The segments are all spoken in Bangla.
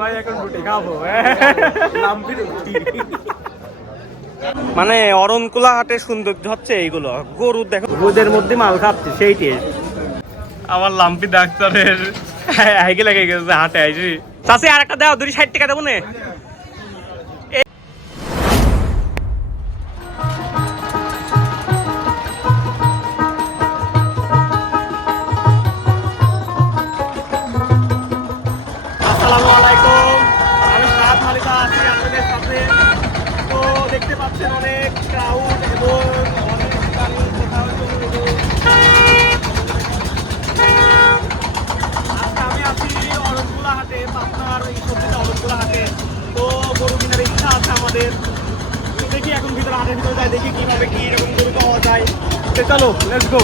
ভাই এখন রুটি খাবো, মানে অরণকুলা হাটের সৌন্দর্য হচ্ছে এইগুলো। গরু দেখো, রোদের মধ্যে মাল খাচ্ছে সেই টেস্ট। আমার লাম্পি ডাক্তারের হাইকে লেগে গেছে হাটে আইসি। চাষি আর একটা দাও, 260 টাকা দেবো না। আসসালামু আলাইকুম, আমি সাহাদ মালিকা আছি আপনাদের সাথে। তো দেখতে পাচ্ছেন অনেক ক্রাউড এবং অনেক গাড়ি কোথাও আজকে আমি আছি অরণকুলা হাটে, পাবনার এই সবজিটা অরণকুলা হাটে। তো গরু কেনার ইচ্ছা আছে আমাদের, তো দেখি এখন ভিতরে হাটের ভিতরে যাই, দেখি কিভাবে কি এরকম গরু পাওয়া যায়। তো চলো লেটস গো।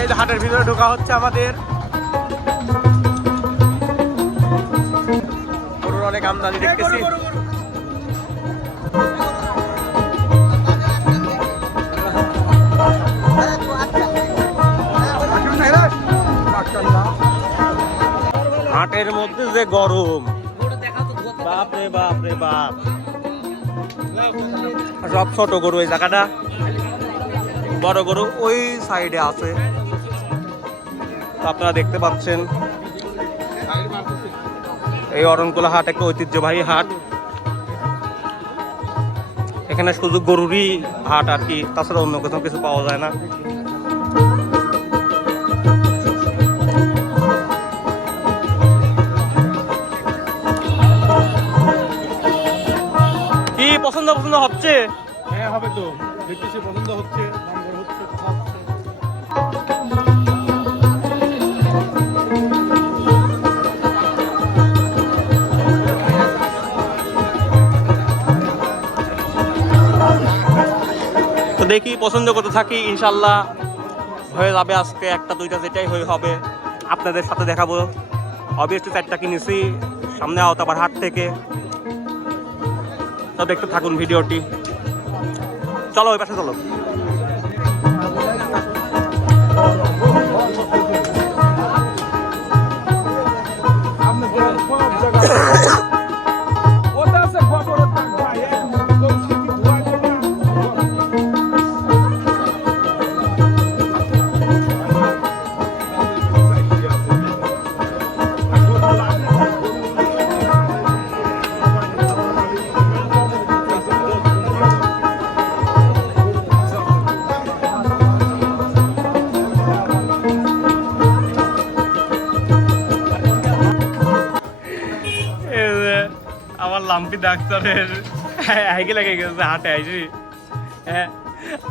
এই যে হাটের ভিতরে ঢোকা হচ্ছে আমাদের। গরুর অনেক আমদানি দেখতেছি। হাটের মধ্যে যে গরম, বাপ রে বাপ রে বাপ। সব ছোট গরু, এই জায়গাটা বড় গরু ওই সাইডে আছে, আপনারা দেখতে পাচ্ছেন। এই অরণকুলা হাট একটা ঐতিহ্যবাহী হাট, এখানে শুধু গরুরই হাট আর কি, তাছাড়া অন্য কোথাও কিছু পাওয়া যায় না। কি পছন্দ পছন্দ হচ্ছে? হ্যাঁ হবে তো, দেখতেছি পছন্দ হচ্ছে, দাম দর হচ্ছে, কথা হচ্ছে। তো দেখি পছন্দ করতে থাকি, ইনশাল্লাহ হয়ে যাবে আজকে একটা দুইটা, যেটাই হয়ে হবে আপনাদের সাথে দেখাবো। অবভিয়াসলি 4টা কিনেছি সামনে আওতাবার হাট থেকে। তো দেখতে থাকুন ভিডিওটি, চলো ওই পাশে চলো। আমার লাম্পি ডাক্তারের হাইকে লেগে গেছে হাটে আইসি। হ্যাঁ,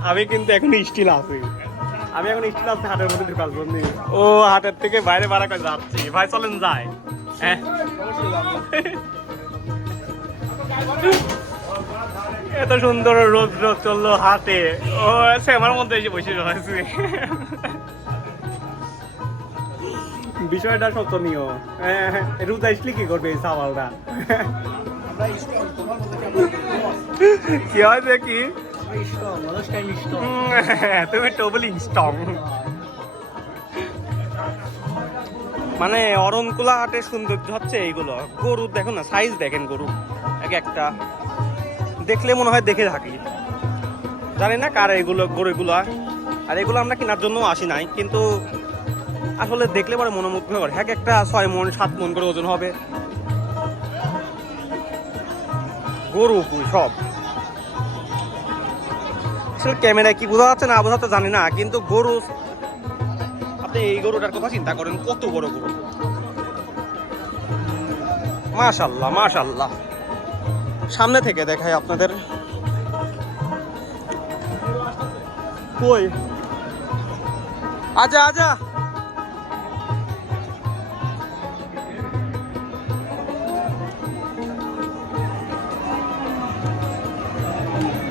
আমি কিন্তু এখন স্টিল আছি, হাটের মধ্যে ঢুকার জন্য। ও হাটের থেকে বাইরে বাড়া করে যাচ্ছি, ভাই চলেন যাই। হ্যাঁ, এত সুন্দর রোদ রোদ চললো হাটে, ও আছে আমার মধ্যে এসে বসে রয়েছে। বিষয়টা শোচনীয়। রোদ আসলে কি করবে এই সাওয়ালটা? কি হয়েছে কি? তুমি টবলিং স্টং। মানে অরণকুলা হাটের সৌন্দর্য হচ্ছে এইগুলো। গরু দেখুন না, সাইজ দেখেন গরু এক একটা, দেখলে মনে হয় দেখে থাকি। জানি না কার এগুলো গরুগুলো, আর এগুলো আমরা কেনার জন্য আসি নাই, কিন্তু আসলে দেখলে পরে মনোমুগ্ধ করে। এক একটা 6 মণ 7 মণ করে ওজন হবে গরু সব। আসলে ক্যামেরায় কি বোঝা যাচ্ছে না বোঝা যাচ্ছে জানি না, কিন্তু গরু, আপনি এই গরুটার কথা চিন্তা করেন, কত বড় গরু। মাশাআল্লাহ মাশাআল্লাহ। সামনে থেকে দেখাই আপনাদের। কই আজা আজা,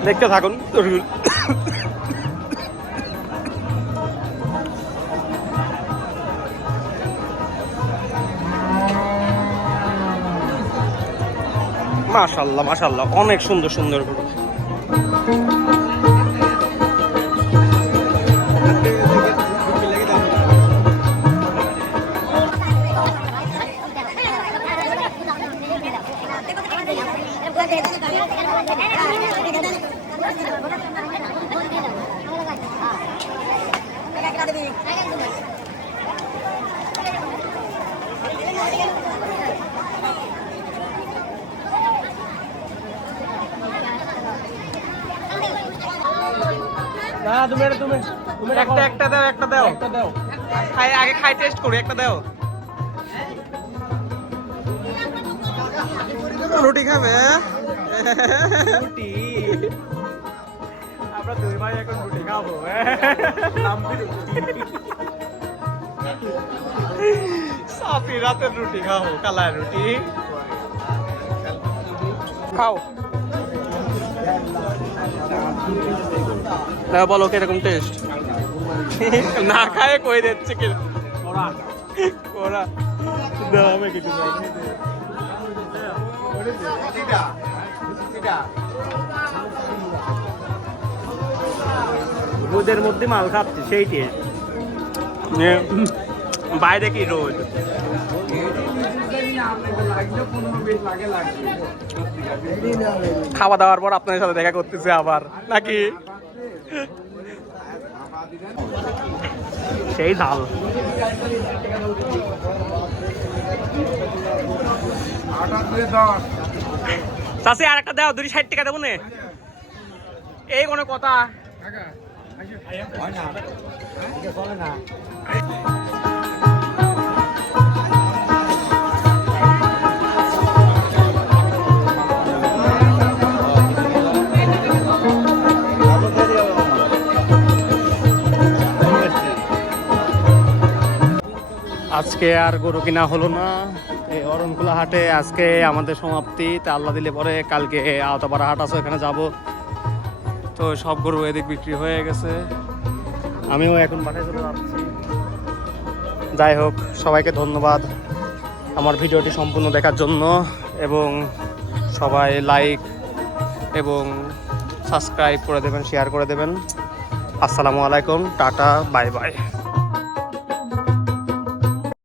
দেখতে থাকুন। মাশাআল্লাহ মাশাআল্লাহ, অনেক সুন্দর সুন্দর গরু। একটা দাও, একটা দাও, আগে খাই টেস্ট করি, একটা দাও। রুটি খাবে? রুটি, আমরা দুই ভাই এখন রুটি খাবো। সাফি রাতের রুটি খাবো, কালার রুটি খাও। বলো কিরকম টেস্ট? না খায় কই দিচ্ছে কি ওরা দামে কিছু রোদের মধ্যে মাল খাচ্ছে সেই টেস্ট। বাইরে কি রোদ, খাওয়া দাওয়ার পর আপনাদের সাথে দেখা করতেছে আবার নাকি? সেই ঝাল। চাষি আর একটা দাও, 260 টাকা দেবো না, এই কোনো কথা? আজকে আর গরু কিনা হলো না এই অরণকুলা হাটে। আজকে আমাদের সমাপ্তি, তা আল্লাহ দিলে পরে কালকে আওতাপাড়া হাট আছে, ওখানে যাব। তো সব গরু এদিক বিক্রি হয়ে গেছে, আমিও এখন বাসায় চলে যাচ্ছি। যাই হোক, সবাইকে ধন্যবাদ আমার ভিডিওটি সম্পূর্ণ দেখার জন্য, এবং সবাই লাইক এবং সাবস্ক্রাইব করে দেবেন, শেয়ার করে দেবেন। আসসালামু আলাইকুম, টাটা, বাই বাই।